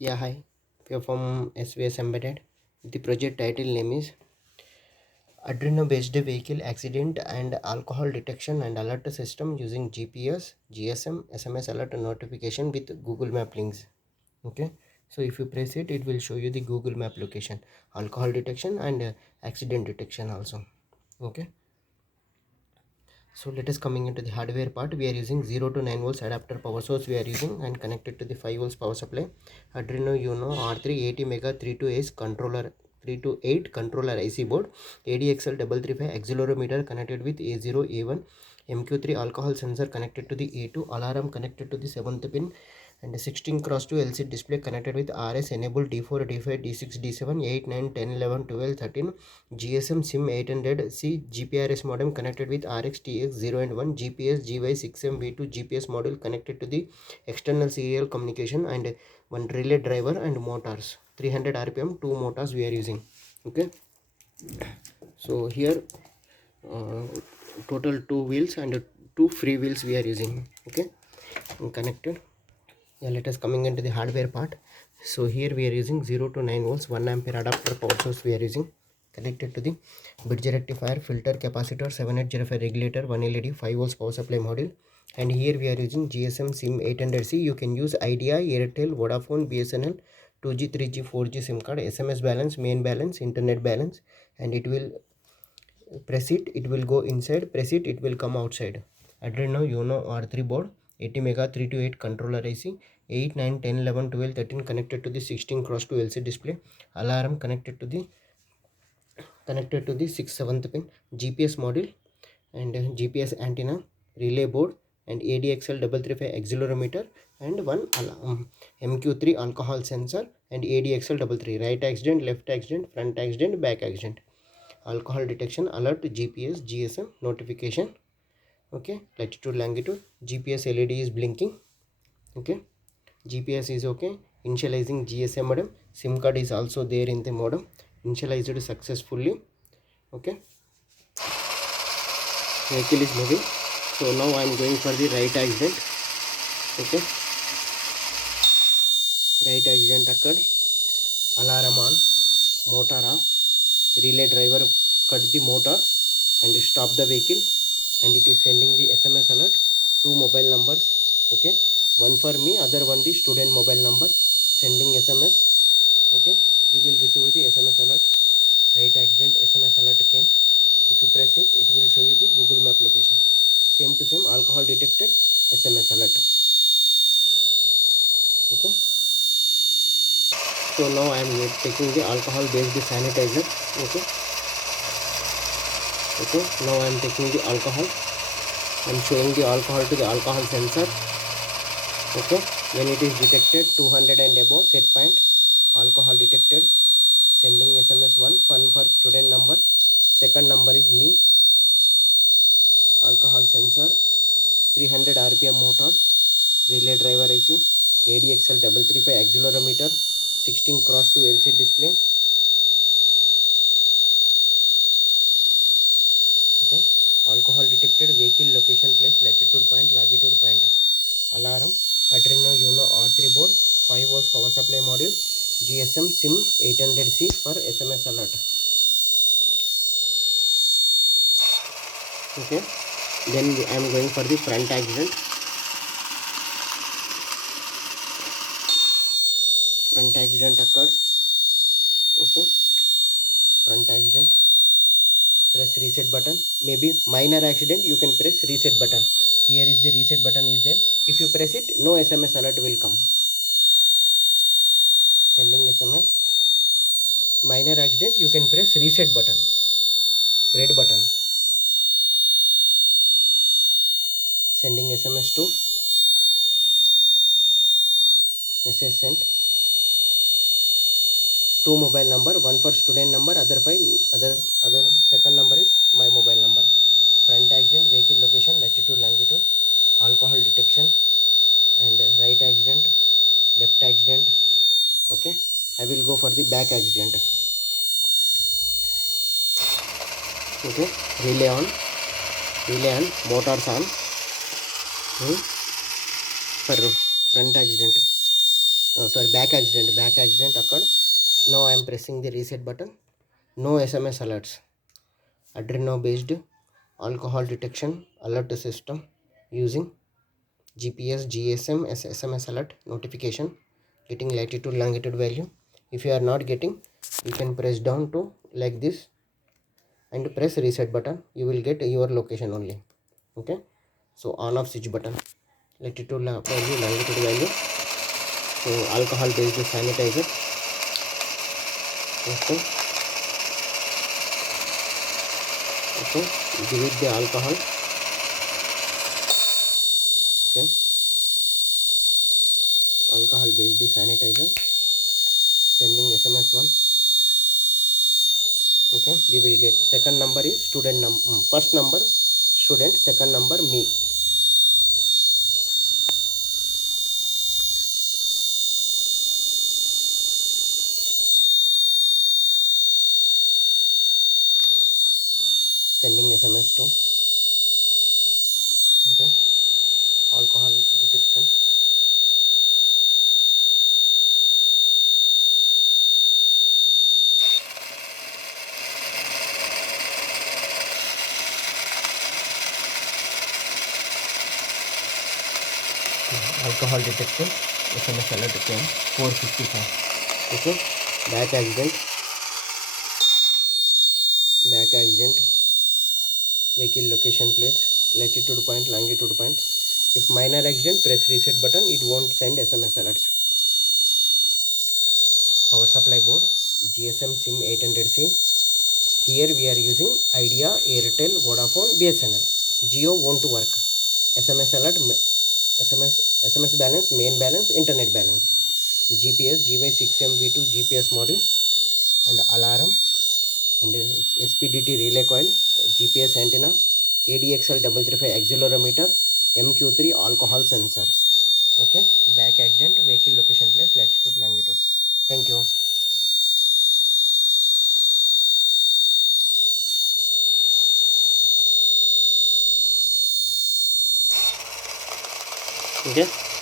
Yeah, hi. We are from svsembedded. The project title name is Adreno-based vehicle accident and alcohol detection and alert system using GPS, GSM, SMS alert notification with Google Map links. Okay. So if you press it, it will show you the Google Map location, alcohol detection and accident detection also. Okay. So let us coming into the hardware part. We are using 0 to 9 volts adapter power source we are using and connected to the 5 volts power supply. Arduino Uno R3 80 mega 32S controller 328 controller IC board, ADXL 335 accelerometer connected with A0 A1, MQ3 alcohol sensor connected to the A2, alarm connected to the 7th pin, and a 16 cross 2 LCD display connected with RS enabled D4 D5 D6 D7 8 9 10 11 12 13, GSM SIM 800C GPRS modem connected with RX TX 0 and 1, GPS GY6M V2 GPS module connected to the external serial communication, and one relay driver and motors 300 rpm, two motors we are using. Okay, so here total two wheels and two free wheels we are using. Okay, connected. Yeah, let us coming into the hardware part. So here we are using 0 to 9 volts 1 ampere adapter power source we are using, connected to the bridge rectifier, filter, capacitor, 7805 regulator, 1 LED, 5 volts power supply module. And here we are using GSM SIM 800C. You can use Idea, Airtel, Vodafone, BSNL, 2G, 3G, 4G SIM card, SMS balance, main balance, internet balance, and it will press it, it will go inside, press it, it will come outside. Adreno Uno R3 board, 80 mega 328 controller IC, 8 9 10 11 12 13 connected to the 16 cross 2 LCD display, alarm connected to the 6th 7th pin, GPS module and GPS antenna, relay board, and ADXL 335 accelerometer, and one MQ3 alcohol sensor, and ADXL 33 right accident, left accident, front accident, back accident, alcohol detection alert, GPS GSM notification. Okay, latitude longitude, GPS LED is blinking. Okay, GPS is okay. Initializing GSM modem, SIM card is also there in the modem, initialized successfully. Okay, vehicle is moving. So now I am going for the right accident. Okay, right accident occurred, alarm on, motor off, relay driver cut the motor and stop the vehicle, and it is sending the SMS alert, two mobile numbers. Okay, one for me, other one the student mobile number, sending SMS. Okay, we will receive the SMS alert. Right accident SMS alert came. If you press it, it will show you the Google Map location. Same to same, alcohol detected, SMS alert. Okay, so now I am taking the alcohol based sanitizer. Okay, now I am taking the alcohol. I am showing the alcohol to the alcohol sensor. Okay, when it is detected 200 and above, set point, alcohol detected, sending SMS 1 for student number, second number is me, alcohol sensor, 300 rpm motors, relay driver IC, ADXL 335 accelerometer, 16 cross 2 LCD display. Okay, alcohol detected, vehicle location place, latitude point, longitude point, alarm, Adreno Uno R3 board, 5 volts power supply module, GSM SIM 800C for SMS alert. Okay, then I am going for the front accident. Front accident occurred. Okay, front accident, press reset button. Maybe minor accident, you can press reset button. Here is the reset button is there. If you press it, no SMS alert will come. Sending SMS. Minor accident, you can press reset button, red button. Sending SMS to, message sent, two mobile number, one for student number, other second number is my mobile number. Front accident, vehicle location, latitude longitude, alcohol detection, and right accident, left accident. Okay, I will go for the back accident. Okay, relay on, motors on. For front accident, back accident occurred. Now I am pressing the reset button. No SMS alerts. Adreno based alcohol detection alert system using GPS, GSM as SMS alert notification, getting latitude longitude value. If you are not getting, you can press down to like this and press reset button. You will get your location only. Okay, so on off switch button, latitude value, longitude value. So alcohol based sanitizer. Okay, okay, give it the alcohol. Okay, alcohol based sanitizer, sending SMS 1. Okay, we will get second number is student first number student, second number me. Sending SMS to, okay, alcohol detection. Alcohol detection, SMS alert came 4:55. Okay, back accident, vehicle location place, latitude point, longitude point. If minor accident, press reset button, it won't send SMS alerts. Power supply board, GSM SIM 800C. Here we are using Idea, Airtel, Vodafone, BSNL. Geo won't work. SMS alert, SMS balance, main balance, internet balance. GPS, GY6MV2 GPS module and alarm and SPDT relay coil, GPS antenna, ADXL 335 accelerometer, MQ3 alcohol sensor. Okay, back accident, vehicle location place, latitude, longitude. Thank you. Okay.